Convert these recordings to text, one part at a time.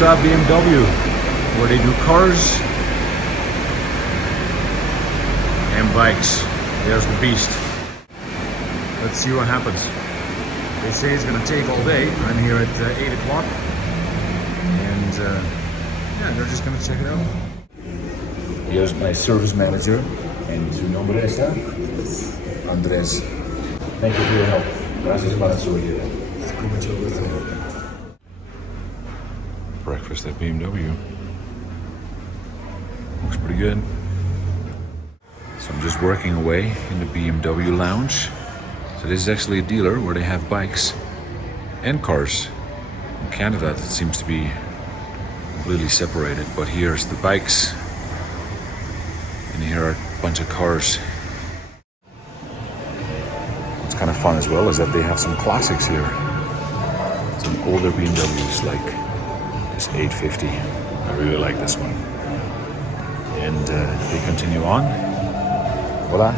Bogota BMW, where they do cars and bikes. There's the beast. Let's see what happens. They say it's gonna take all day. I'm here at 8 o'clock. And yeah, they're just gonna check it out. Here's my service manager. And su nombre es Andrés. Thank you for your help. Gracias por su ayuda. Breakfast at BMW. Looks pretty good. So I'm just working away in the BMW lounge. So this is actually a dealer where they have bikes and cars. In Canada, it seems to be completely separated, but here's the bikes, and here are a bunch of cars. What's kind of fun as well is that they have some classics here. Some older BMWs like this 850. I really like this one. And they continue on. Voila.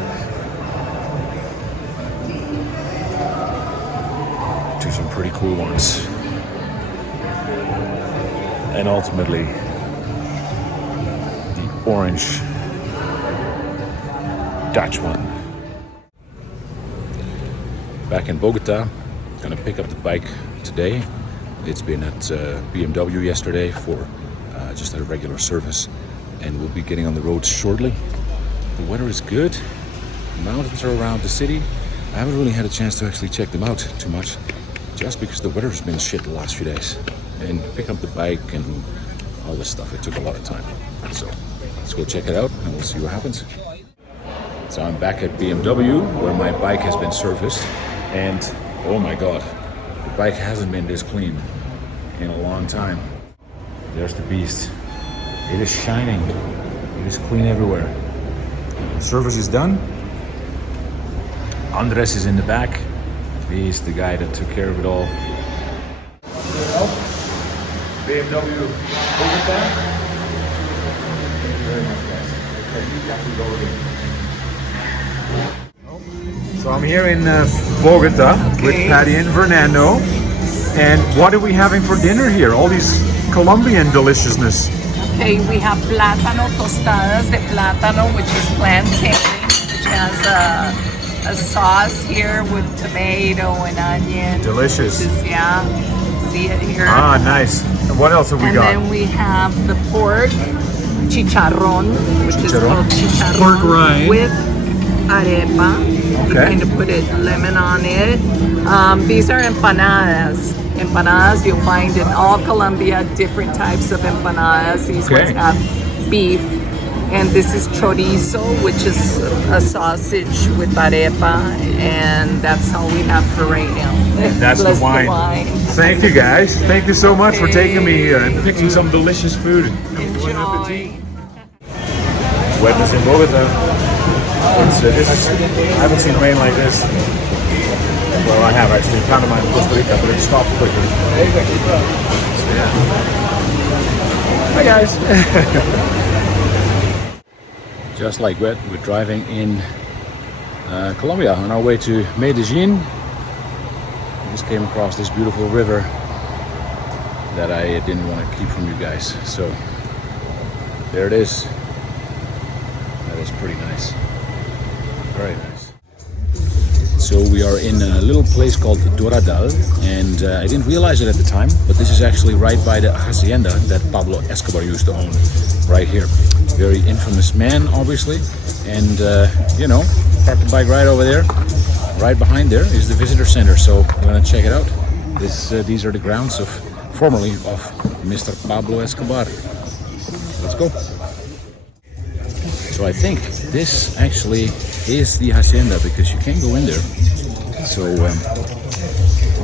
To some pretty cool ones. And ultimately, the orange Dutch one. Back in Bogota, gonna pick up the bike today. It's been at BMW yesterday for just a regular service, and we'll be getting on the road shortly. The weather is good. The mountains are around the city. I haven't really had a chance to actually check them out too much, just because the weather's been shit the last few days. And pick up the bike and all this stuff, it took a lot of time. So let's go check it out and we'll see what happens. So I'm back at BMW where my bike has been serviced, and oh my god, the bike hasn't been this clean in a long time. There's the beast. It is shining. It is clean everywhere. Service is done. Andres is in the back. He's the guy that took care of it all. BMW Bogota. Very much, guys. Okay, you have to go again. So I'm here in Bogota with Patty and Fernando. And what are we having for dinner here? All these Colombian deliciousness. Okay, we have plátano, tostadas de plátano, which is plantain, which has a sauce here with tomato and onion. Delicious. Is, yeah, see it here. Ah, nice. And what else have we got? And then we have the pork chicharrón, which is called chicharrón. Pork rind. With arepa. You kind of put it lemon on it. These are empanadas. Empanadas you'll find in all Colombia, different types of empanadas. These ones have beef. And this is chorizo, which is a sausage with arepa. And that's all we have for right now. And that's the wine. Thank you guys. Thank you so much for taking me here and picking some delicious food. Enjoy. Wetness in Bogota. I haven't seen rain like this. Well, I have actually in Panama and Costa Rica, but it stopped quickly. Hi guys. Just like that, we're driving in Colombia on our way to Medellin. We just came across this beautiful river that I didn't want to keep from you guys. So there it is. That is pretty nice. Very nice. So we are in a little place called Doradal, and I didn't realize it at the time, but this is actually right by the Hacienda that Pablo Escobar used to own, right here. Very infamous man, obviously, and you know, park the bike right over there. Right behind there is the visitor center, so we're gonna check it out. These are the grounds of formerly of Mr. Pablo Escobar. Let's go. So I think this actually is the Hacienda because you can't go in there. So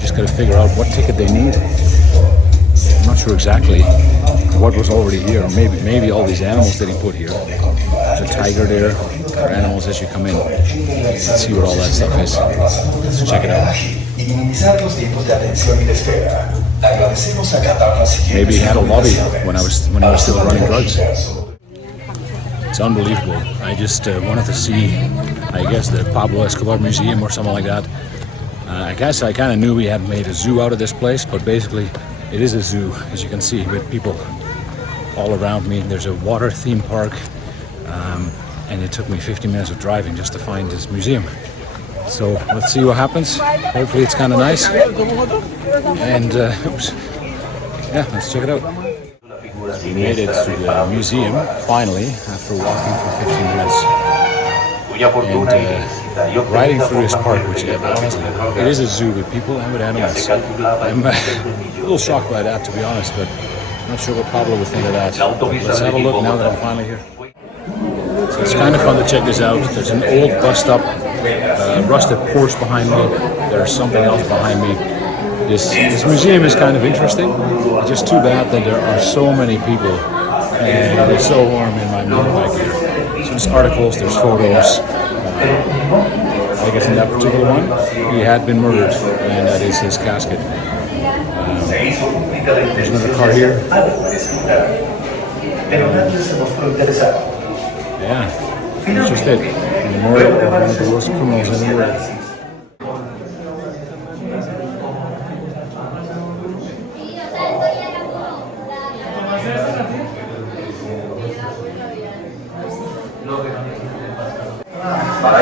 just gotta figure out what ticket they need. I'm not sure exactly what was already here. Maybe all these animals that he put here. There's a tiger there. There are animals as you come in. Let's see what all that stuff is. Let's check it out. Maybe he had a lobby when I was still running drugs. It's unbelievable. I just wanted to see, I guess, the Pablo Escobar Museum or something like that. I guess I kind of knew we had made a zoo out of this place, but basically It is a zoo, as you can see, with people all around me. There's a water theme park, and it took me 50 minutes of driving just to find this museum. So let's see what happens. Hopefully it's kind of nice. And yeah, let's check it out. We made it to the museum finally after walking for 15 minutes. And riding through this park, which honestly, it is a zoo with people and with animals. I'm a little shocked by that, to be honest, but I'm not sure what Pablo would think of that. But let's have a look now that I'm finally here. So it's kind of fun to check this out. There's an old bus stop, rusted Porsche behind me. There's something else behind me. This museum is kind of interesting. Just too bad that there are so many people, and it's so warm in my motorbike here. So there's articles, there's photos. I guess in that particular one, he had been murdered, and that is his casket. There's another car here. Yeah, it's just it. The memorial of one of the worst criminals in the world.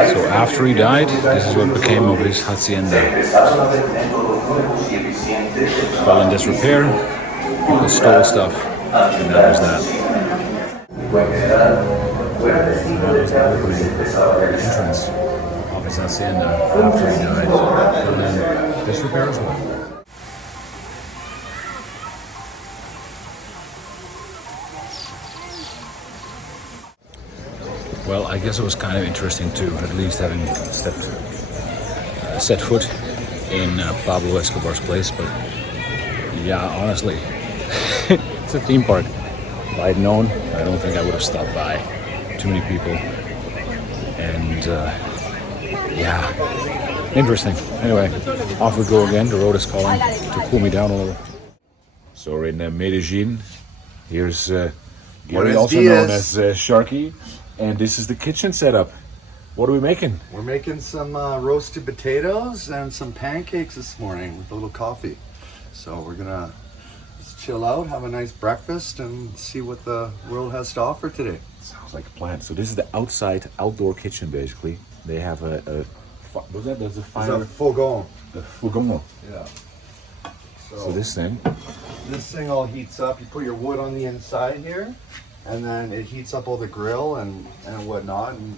So after he died, this is what became of his hacienda. Fell in disrepair, people stole stuff, and that was that. Entrance of his hacienda after he died, and then disrepair as well. Well, I guess it was kind of interesting too, at least having set foot in Pablo Escobar's place. But yeah, honestly, it's a theme park. If I'd known, I don't think I would have stopped by. Too many people, and yeah, interesting. Anyway, off we go again. The road is calling to cool me down a little. So we're in Medellin. Here's Gary, also known as Sharky. And this is the kitchen setup. What are we making? We're making some roasted potatoes and some pancakes this morning with a little coffee. So we're gonna just chill out, have a nice breakfast, and see what the world has to offer today. Sounds like a plan. So this is the outdoor kitchen, basically. They have what's that? There's a fire. It's a fogon. A fogon. Yeah. So this thing all heats up. You put your wood on the inside here, and then it heats up all the grill and whatnot, and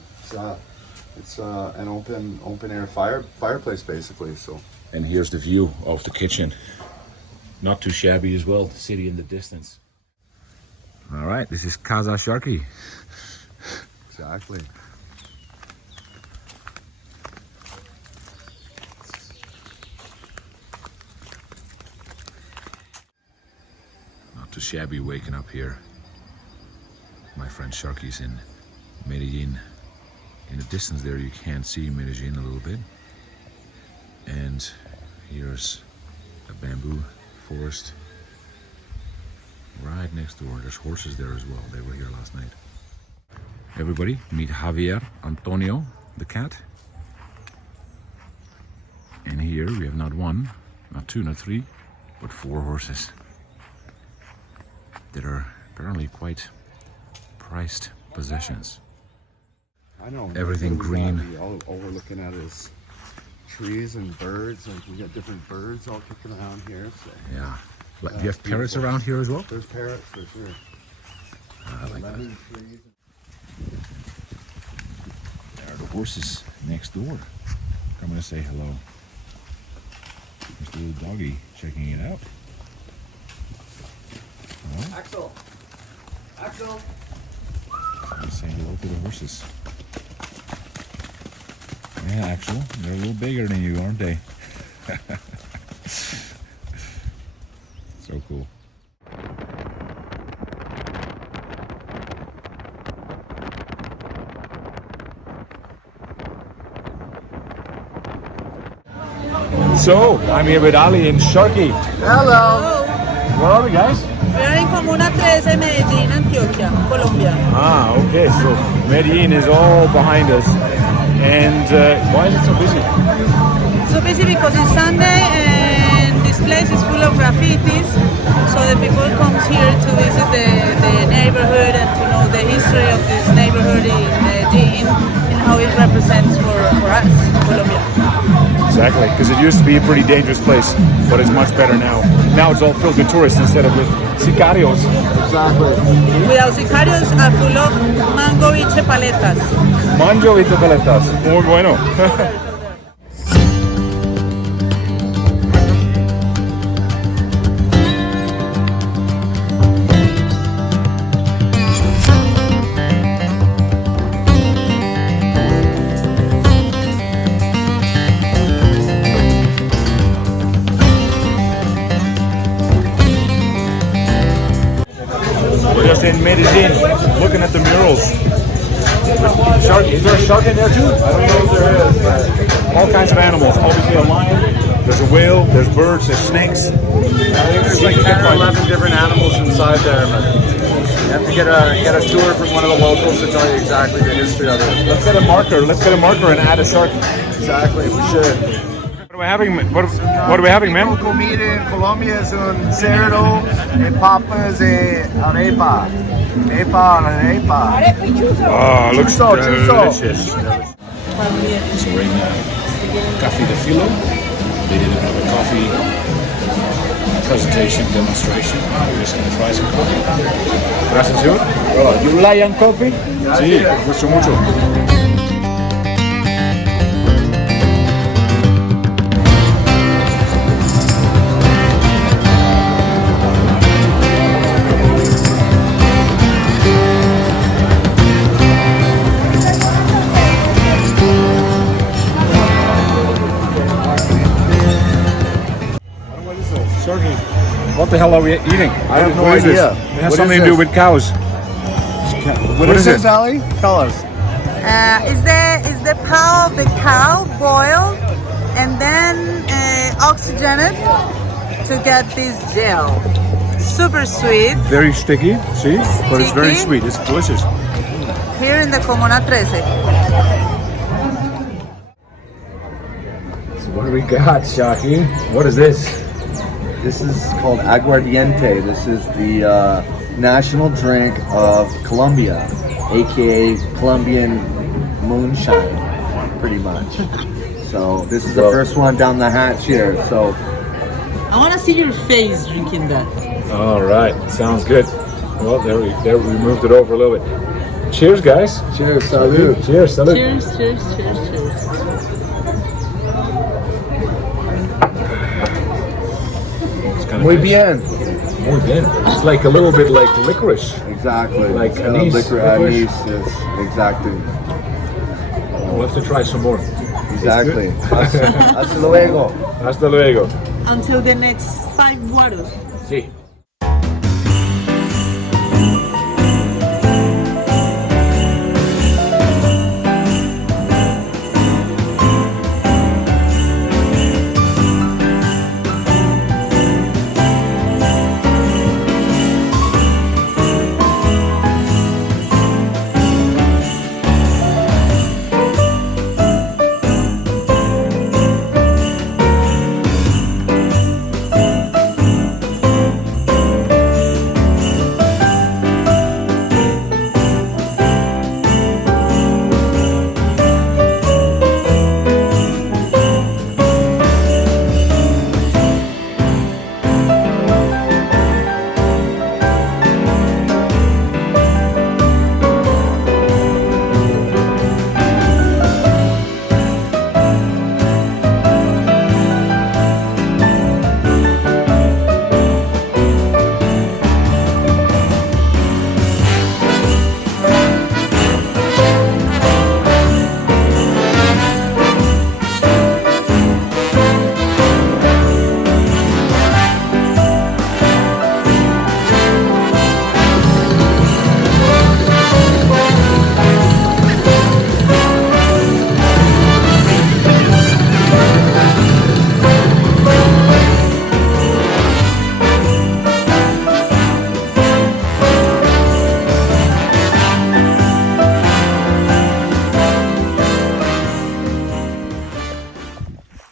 it's an open air fireplace basically. So. And here's the view of the kitchen. Not too shabby as well. The city in the distance. All right, this is Casa Sharky. Exactly. Not too shabby waking up here. My friend Sharky's in Medellin. In the distance there you can see Medellin a little bit. And here's a bamboo forest right next door. There's horses there as well. They were here last night. Everybody, meet Javier Antonio, the cat. And here we have not one, not two, not three, but 4 horses that are apparently quite priced possessions. I know. Everything green. All we're looking at is trees and birds, and we got different birds all kicking around here. So. Yeah. Do you have parrots around here as well? There's parrots for sure. I like that. There are the horses next door. Coming to say hello. There's the little doggy checking it out. Hello? Axel! Let's say hello to the horses. Yeah, Axel, they're a little bigger than you, aren't they? So cool. So, I'm here with Ali and Sharky. Hello! Where are we, guys? We are in Comuna 13, Medellin, Antioquia, Colombia. Ah, okay, so Medellin is all behind us. And why is it so busy? So busy because it's Sunday and this place is full of graffitis, so the people comes here to visit the neighborhood and to know the history of this neighborhood in Medellin and how it represents for us, Colombia. Exactly, because it used to be a pretty dangerous place, but it's much better now. Now it's all filled with tourists instead of with sicarios. Exactly. Without sicarios are full of mango y paletas. Mango y paletas. Muy bueno. We're just in Medellin, looking at the murals. Shark, is there a shark in there too? I don't know if there is, but all kinds of animals. Obviously a lion, there's a whale, there's birds, there's snakes. There's like 10 or 11 different animals inside there, but you have to get a tour from one of the locals to tell you exactly the history of it. Let's get a marker and add a shark. Exactly, we should. What are we having? What are we having, man? Comida in Colombia es un cerdo de papas de arepa. Arepa. Oh, looks Chuzo. delicious. So we're in Café de Filo. They did a bit of a coffee presentation, demonstration. We're just going to try some coffee. Gracias, señor. Oh, you like coffee? Sí, me gusta mucho. Sharky, What the hell are we eating? I have no What is this? idea. It has What something is to do this? with cows. What is this, Ali? Tell us. Is the paw of the cow boiled and then oxygenated to get this gel. Super sweet. Very sticky, see? But it's very Sticky. sweet. It's delicious. Here in the Comuna 13. So what do we got, Sharky? What is this? This is called aguardiente. This is the national drink of Colombia, aka Colombian moonshine, pretty much. So this is the first one down the hatch here. So I want to see your face drinking that. All right, sounds good. Well, there we moved it over a little bit. Cheers, guys. cheers, salud. Cheers, salute. Cheers, cheers, cheers, cheers. It's kinda Muy nice. bien. Muy bien. It's like a little bit like licorice. Exactly. Like It's, anise, licorice. anise, yes, exactly. We'll have to try some more. Exactly. Hasta luego. Hasta luego. Until the next 5 waters. Sí.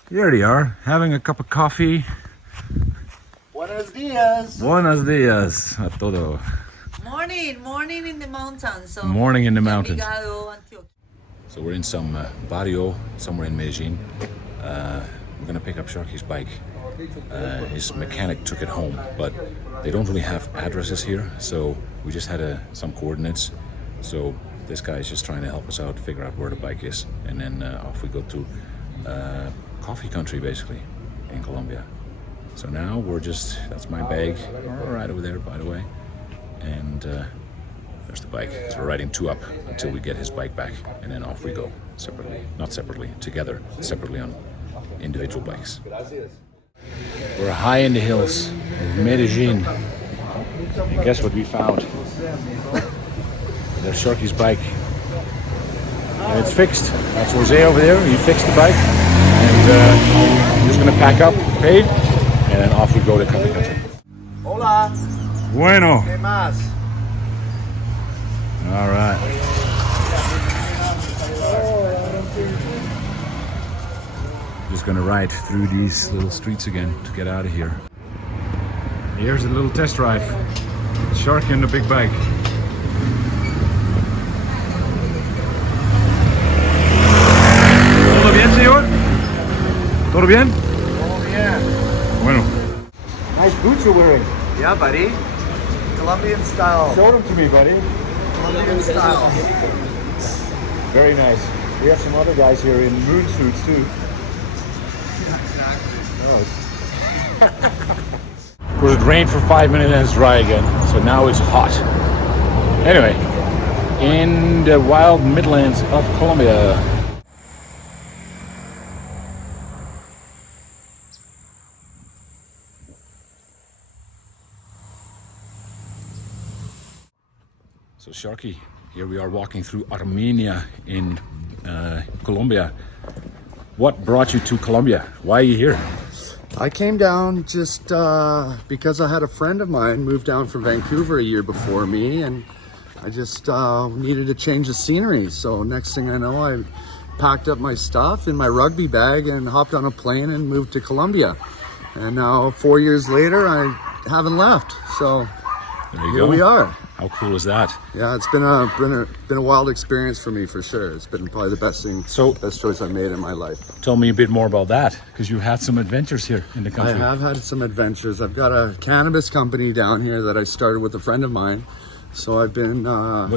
There they are, having a cup of coffee, Buenos dias. Buenos dias a todo. Morning in the mountains. So Morning in the mountains. Envigado, Antioquia. So we're in some barrio somewhere in Medellin. We're gonna pick up Sharky's bike. His mechanic took it home, but they don't really have addresses here, so we just had some coordinates. So this guy is just trying to help us out, figure out where the bike is, and then off we go to coffee country, basically, in Colombia. So now that's my bag, right over there, by the way, and there's the bike. So we're riding 2 up until we get his bike back, and then off we go, together, separately on individual bikes. We're high in the hills of Medellin. And guess what we found? There's Sharky's bike. And it's fixed. That's Jose over there. He fixed the bike. And we're just gonna pack up, pay, and then off we go to coffee country. Hola. Bueno. ¿Qué más? All right. Just gonna ride through these little streets again to get out of here. Here's a little test drive. Sharky and the big bike. ¿Todo bien, señor? ¿Todo bien? Oh yeah. Bueno. Nice boots you're wearing. Yeah, buddy. Colombian style. Show them to me, buddy. Colombian style. Very nice. We have some other guys here in moon suits too. Of course, it rained for 5 minutes and it's dry again, so now it's hot. Anyway, in the wild Midlands of Colombia. So Sharky, here we are walking through Armenia in Colombia. What brought you to Colombia? Why are you here? I came down just because I had a friend of mine move down from Vancouver a year before me, and I just needed to change the scenery. So next thing I know, I packed up my stuff in my rugby bag and hopped on a plane and moved to Colombia. And now 4 years later, I haven't left. So There you here go. we are. How cool is that? Yeah, it's been a wild experience for me for sure. It's been probably the best choice I made in my life. Tell me a bit more about that, because you had some adventures here in the I country. have had some adventures. I've got a cannabis company down here that I started with a friend of mine. So I've been.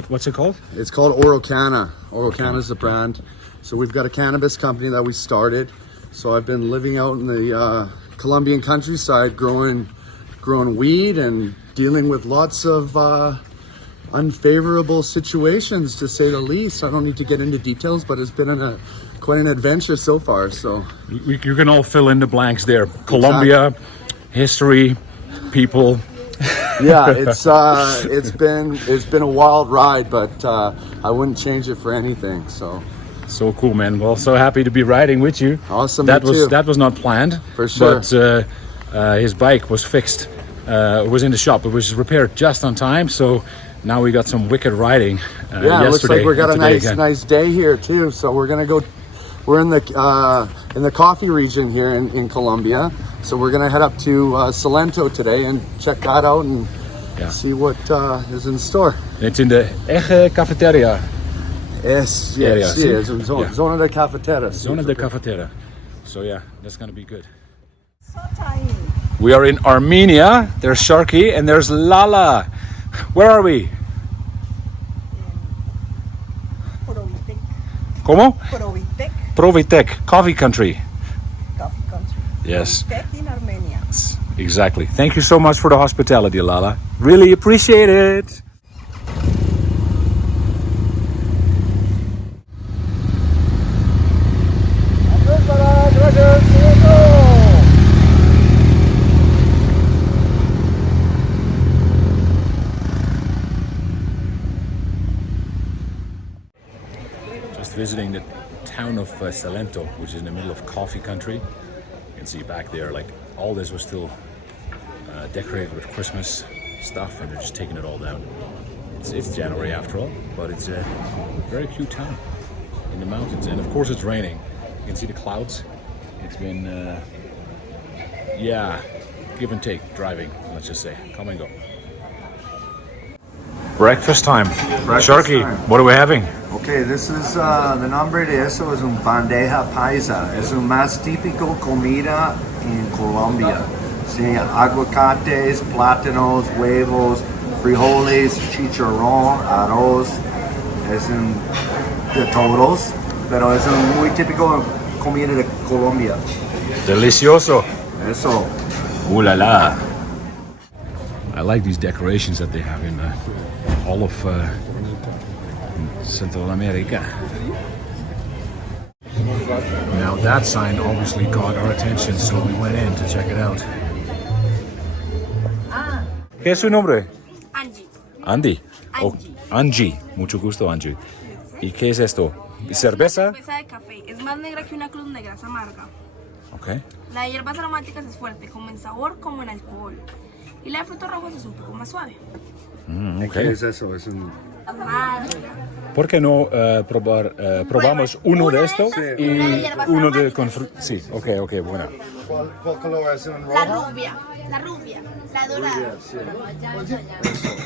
What's it called? It's called Orocana. Orocana is the brand. So we've got a cannabis company that we started. So I've been living out in the Colombian countryside, growing weed and dealing with lots of unfavorable situations, to say the least. I don't need to get into details, but it's been quite an adventure so far. So You can all fill in the blanks there. Colombia, history, people. yeah, it's been a wild ride, but I wouldn't change it for anything. So cool, man. Well, so happy to be riding with you. Awesome, That me was too. that was not planned. For sure. But his bike was fixed. It was in the shop. It was repaired just on time. So now we got some wicked riding. Yeah, it looks like we got a and today again. nice day here too. So we're gonna go. We're in the coffee region here in Colombia. So we're gonna head up to Salento today and check that out and see what is in store. It's in the Eje Cafeteria. Yes, Area, yes, see? yes. Zona de cafetera. Zona de Cafeteria. So yeah, that's gonna be good. So tiny. We are in Armenia. There's Sharky and there's Lala. Where are we? ¿Cómo? Motorbiking, Provitek, coffee country. coffee country. Yes, Motorbiking in Armenia. exactly. Thank you so much for the hospitality, Lala. Really appreciate it. Just visiting the town of Salento, which is in the middle of coffee country. You can see back there, like all this was still decorated with Christmas stuff, and they're just taking it all down. It's January after all, but it's a very cute town in the mountains, and of course it's raining. You can see the clouds. It's been give and take driving, let's just say. Come and go. Breakfast time. Sharky, time. what are we having? Okay, this is the nombre de eso es un bandeja paisa. Es un más típico comida en Colombia. Sí, aguacates, plátanos, huevos, frijoles, chicharrón, arroz. Es un de todos, pero es un muy típico comida de Colombia. Delicioso. Eso. Ooh la la. I like these decorations that they have in all of Central America. Now that sign obviously caught our attention, so we went in to check it out. ¿Qué es su nombre? Angie. Andy. Oh, Angie. Angie. Mucho gusto, Angie. ¿Y qué es esto? ¿Cerveza? Cerveza de café. Es más negra que una cruz negra, es amarga. Okay. La de hierbas aromáticas es fuerte, como en sabor como en alcohol. Y la de frutos rojos es un poco más suave. ¿Qué Okay. es eso? Es un... ¿Por qué no probamos uno de estos y una de hierbas uno de aromáticas. con Sí, ok, buena. ¿Cuál color es un La rojo? rubia, la dorada.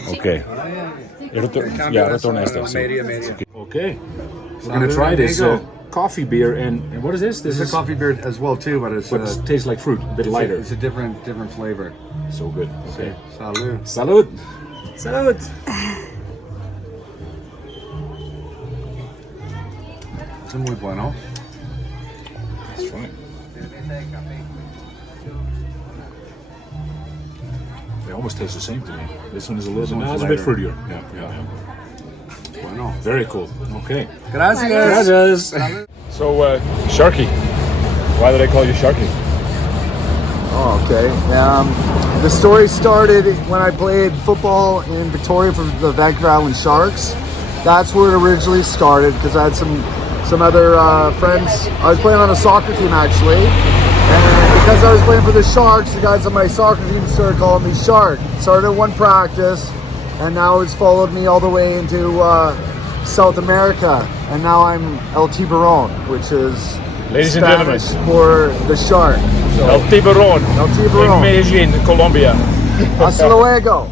Ok. Ya retorna esto. Sí. Media. Okay. We're gonna try this coffee beer and what is this? This is a coffee beer as well too, but it's But it tastes like fruit, a bit lighter. It's a different flavor. So good. Okay. Salud. Salud. Salud. Es muy bueno. That's right. They almost taste the same to me. This one is a little bit, one's a bit lighter. fruitier. Yeah. Bueno. Very cool. Okay. Gracias. So, Sharky. Why do they call you Sharky? Oh, okay. The story started when I played football in Victoria for the Vancouver Island Sharks. That's where it originally started because I had some other friends. I was playing on a soccer team actually, and because I was playing for the Sharks, the guys on my soccer team started calling me Shark. Started at one practice, and now it's followed me all the way into South America, and now I'm El Tiburon, which is Ladies and gentlemen, Spanish for the shark. El Tiburon. El Tiburon. In Medellin, Colombia. Hasta luego.